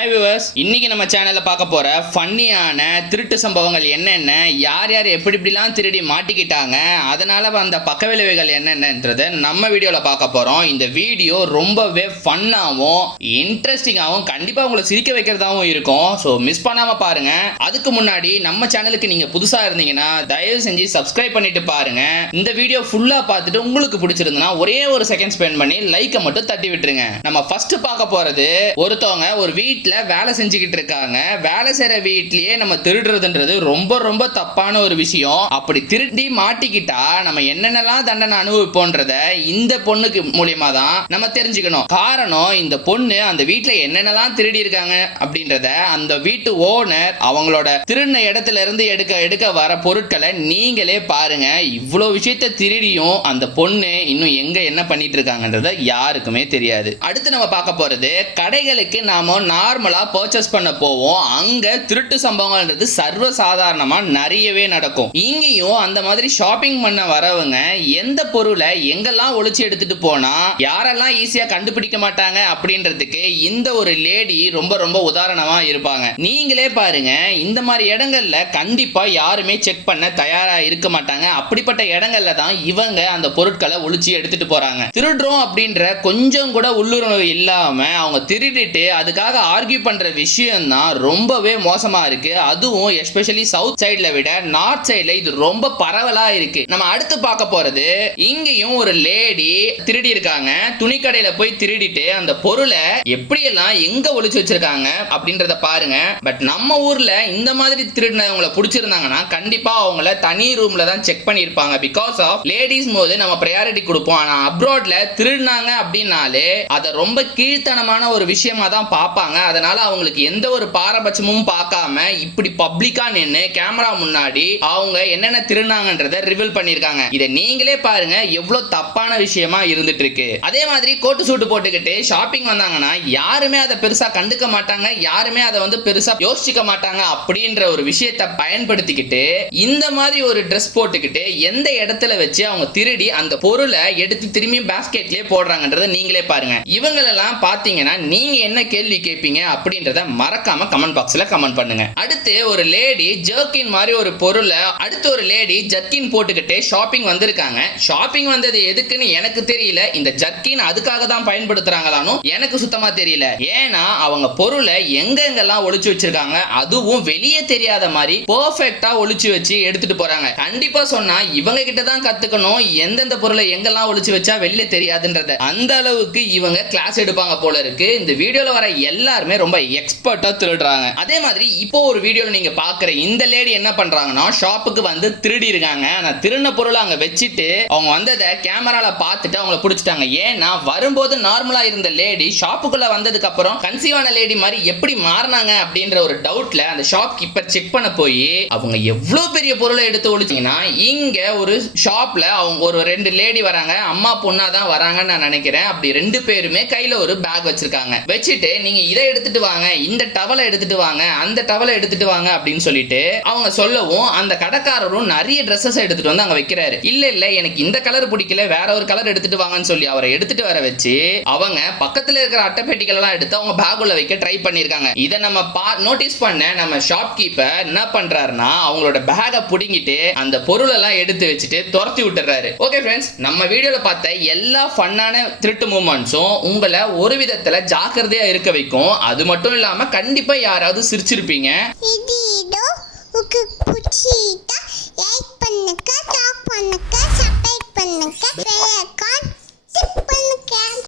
Hi viewers, இன்னைக்கு நம்ம சேனல்ல பார்க்க போற ஃபன்னியான திருட்டு சம்பவங்கள் என்னென்ன, யார் யார் எப்படி எப்படிலாம் திருடி மாட்டிக்கிட்டாங்க, அதனால வந்த பக்க விளைவுகள் என்னென்னன்றதை நம்ம வீடியோல பார்க்க போறோம். இந்த வீடியோ ரொம்பவே ஃபன்னாகவும் இன்ட்ரெஸ்டிங்காகவும் கண்டிப்பா உங்களை சிரிக்க வைக்கிறதாவும் இருக்கும். ஸோ மிஸ் பண்ணாம பாருங்க. அதுக்கு முன்னாடி நம்ம சேனலுக்கு நீங்க புதுசா இருந்தீங்கன்னா தயவு செஞ்சு சப்ஸ்கிரைப் பண்ணிட்டு பாருங்க. இந்த வீடியோ ஃபுல்லா பார்த்துட்டு உங்களுக்கு பிடிச்சிருந்ததுன்னா ஒரே ஒரு செகண்ட் ஸ்பெண்ட் பண்ணி லைக்கை மட்டும் தட்டி விட்டுருங்க. நம்ம ஃபர்ஸ்ட் பார்க்க போறது, ஒருத்தவங்க ஒரு வீட்டுல வேலை செஞ்சுக்கிட்டு இருக்காங்க. வேலை செய்யற வீட்லயே நம்ம திருடுறதுன்றது ரொம்ப ரொம்ப தப்பான ஒரு விஷயம். அப்படி திருடி மாட்டிக்கிட்டா நம்ம என்னென்னலாம் தண்டனை அனுபவிப்போன்றத இந்த பொண்ணுக்கு மூலியமா தான் நம்ம தெரிஞ்சுக்கணும். காரணம், இந்த பொண்ணு அந்த வீட்டுல என்னென்னலாம் திருடி இருக்காங்க அப்படின்றத அந்த வீட்டு ஓனர் அவங்களோட திருடின இடத்துல இருந்து எடுக்க வர பொருட்களை நீங்களே பாருங்க. இவ்வளவு விஷயத்த திருடியும் அந்த பொண்ணு இன்னும் எங்க என்ன பண்ணிட்டு இருக்காங்கன்றத யாருக்குமே தெரியாது. அடுத்து நம்ம பார்க்க போறது, கடைகளுக்கு நாம நார்மலா பர்ச்சேஸ் பண்ண போவோம். அங்க திருட்டு சம்பவங்கள்ன்றது சர்வ சாதாரணமா நிறையவே நடக்கும். இங்கேயும் அந்த மாதிரி ஷாப்பிங் பண்ண வரவங்க எந்த பொருளை எங்கெல்லாம் ஒளிச்சு எடுத்துட்டு போனா யாரெல்லாம் ஈஸியா கண்டுபிடிக்க மாட்டாங்க அப்படின்றதுக்கு இந்த ஒரு லேடி ரொம்ப ரொம்ப உதாரணமா இருப்பாங்க. நீங்களே பாருங்க, இந்த மாதிரி இடங்கள்ல கண்டிப்பா யாருமே செக் பண்ண தயாரா இருக்க மாட்டாங்க. அப்படிப்பட்ட இடங்கள்ல தான் இவங்க அந்த பொருட்களை ஒளிச்சு எடுத்துட்டு போறாங்க. திருடுறோம் அப்படின்ற கொஞ்சம் கூட உள்ளுணர்வு இல்லாம அவங்க திருடிட்டு அதுக்காக ஆர்கியூ பண்ற விஷயம் தான் ரொம்பவே மோசமா இருக்கு. அதுவும் எஸ்பெஷலி சவுத் சைடுல விட நார்த் சைடுல இது ரொம்ப பரவலா இருக்கு. நம்ம அடுத்து பார்க்க போறது, இங்கேயும் ஒரு லேடி திருடி இருக்காங்க. துணிக்கடையில போய் திருடிட்டு அந்த பொருளை எப்படியெல்லாம் எங்க ஒளிச்சு வச்சிருக்காங்க அப்படின்றத பாருங்க. பட் நம்ம ஊர்ல இந்த மாதிரி திருடினவங்களை பிடிச்சிருந்தாங்கன்னா கண்டிப்பா அவங்கள தனி ரூம்ல தான் செக் பண்ணிருப்பாங்க. பிகாஸ் ஆஃப் லேடிஸ் போது நம்ம ப்ரையாரிட்டி கொடுப்போம். ஆனா அப்ராட்ல திருடினாங்க அப்படின்னாலே அதை ரொம்ப கீழ்த்தனமான ஒரு விஷயமா தான் பார்ப்பாங்க. அதனால அவங்களுக்கு எந்த ஒரு பாரபட்சமும் பார்க்காம இப்படி பப்ளிக்கா நின்று கேமரா முன்னாடி அவங்க என்னென்ன திருநாங்கன்றத ரிவீல் பண்ணிருக்காங்க. இதை நீங்களே பாருங்க எவ்வளவு தப்பான விஷயமா இருந்துட்டு இருக்கு. அதே மாதிரி கோட்டு சூட்டு போட்டுக்கிட்டு ஷாப்பிங் வந்தாங்கன்னா யாருமே அதை பெருசா கண்டுக்க மாட்டாங்க, யாருமே அதை வந்து பெருசா யோசிக்க மாட்டாங்க. அப்படின்ற ஒரு விஷயத்தை பயன்படுத்திக்கிட்டு இந்த மாதிரி ஒரு ட்ரெஸ் போட்டுக்கிட்டு எந்த இடத்துல வச்சு அவங்க திருடி அந்த பொருளை எடுத்து திரும்பி பாஸ்கெட்லயே போடுறாங்கன்றத நீங்களே பாருங்க. இவங்களெல்லாம் பாத்தீங்கன்னா நீங்க என்ன கேள்வி கேட்பீங்க அப்படின்றத மறக்காம கமெண்ட் பாக்ஸ்ல கமெண்ட் பண்ணுங்க. அடுத்து ஒரு லேடி ஜர்க்கின் மாதிரி ஒரு பொருளை, அடுத்து ஒரு லேடி ஜர்க்கின் போட்டுக்கிட்டு ஷாப்பிங் வந்திருக்காங்க. ஷாப்பிங் வந்தது எதுக்குன்னு எனக்கு தெரியல. இந்த ஜர்க்கின் அதுக்காக தான் பயன்படுத்துறாங்களானோ எனக்கு சுத்தமா தெரியல. ஏன்னா அவங்க பொருளை எங்கெங்கெல்லாம் ஒளிச்சு வச்சிருக்காங்க, அதுவும் வெளியே தெரியாத மாதிரி பெர்ஃபெக்ட்டா ஒளிச்சு வச்சு எடுத்துட்டு போறாங்க. கண்டிப்பா சொன்னா இவங்க கிட்ட தான் கத்துக்கணும் எந்தெந்த பொருளை எங்கெல்லாம் ஒளிச்சு வச்சா வெளியே தெரியாதுன்றத. அந்த அளவுக்கு இவங்க கிளாஸ் எடுப்பாங்க போல இருக்கு. இந்த வீடியோல வர எல்லாருமே ரொம்ப எக்ஸ்பர்ட்டா திருடுறாங்க. அதே மாதிரி இப்போ ஒரு வீடியோல நீங்க பாக்குற இந்த லேடி என்ன பண்றாங்கன்னா, ஷாப்புக்கு வந்து திருடி இருக்காங்க. ஆனா திருடின பொருளை அங்க வச்சுட்டு அவங்க வந்ததை கேமரால பார்த்துட்டு அவங்கள பிடிச்சிட்டாங்க. ஏன்னா வரும்போது நார்மலா இருந்த லேடி ஷாப்புக்குள்ள வந்ததுக்கு அப்புறம் கன்சீவான லேடி மாதிரி எப்படி மாறினாங்க அப்படின்ற ஒரு டவுட்ல அந்த ஷாப் கீப்பர் செக் பண்ண போய் அவங்க எவ்வளவு பெரிய பொருளை எடுத்து ஒளிச்சிங்கன்னா, இங்க ஒரு ஷாப்ல அவங்க ஒரு ரெண்டு லேடி வராங்க, அம்மா பொண்ணா தான் வராங்கன்னு நான் நினைக்கிறேன். அப்படி ரெண்டு பேருமே கையில ஒரு பேக் வச்சிருக்காங்க. வச்சுட்டு நீங்க இதை எடுத்துட்டு வாங்க, இந்த டவலை எடுத்துட்டு வாங்க, அந்த டவலை எடுத்துட்டு வாங்க அப்படின்னு சொல்லிட்டு அவங்க சொல்லவும் அந்த கடைக்காரரும் நிறைய ட்ரெஸ்ஸஸ் எடுத்துட்டு வந்து அங்க வைக்கிறாரு. இல்ல இல்ல எனக்கு இந்த கலர் பிடிக்கல, வேற ஒரு கலர் எடுத்துட்டு வாங்கன்னு சொல்லி அவரை எடுத்துட்டு வர வச்சு அவங்க பக்கத்துல இருக்கிற அட்டைப்பெட்டிகள் எல்லாம் எடுத்து அவங்க பேக்குள்ள வைக்க ட்ரை பண்ணிருக்காங்க. இதை நம்ம நோட்டீஸ் பண்ண நம்ம ஷாப் கீப்பர் என்ன பண்றாருன்னா அவங்களோட பேக்கை புடுங்கிட்டு அந்த பொருள் எல்லாம் எடுத்து வச்சுட்டு துரத்தி விட்டுறாரு. ஓகே ஃப்ரெண்ட்ஸ், நம்ம வீடியோல பார்த்த எல்லா ஃபன்னான திருட்டு மூமெண்ட்ஸும் உங்களை ஒரு விதத்துல ஜாக்கிரதையா இருக்க வைக்கும். அது மட்டும் இல்லாம கண்டிப்பா யாராவது சிரிச்சிருப்பீங்க.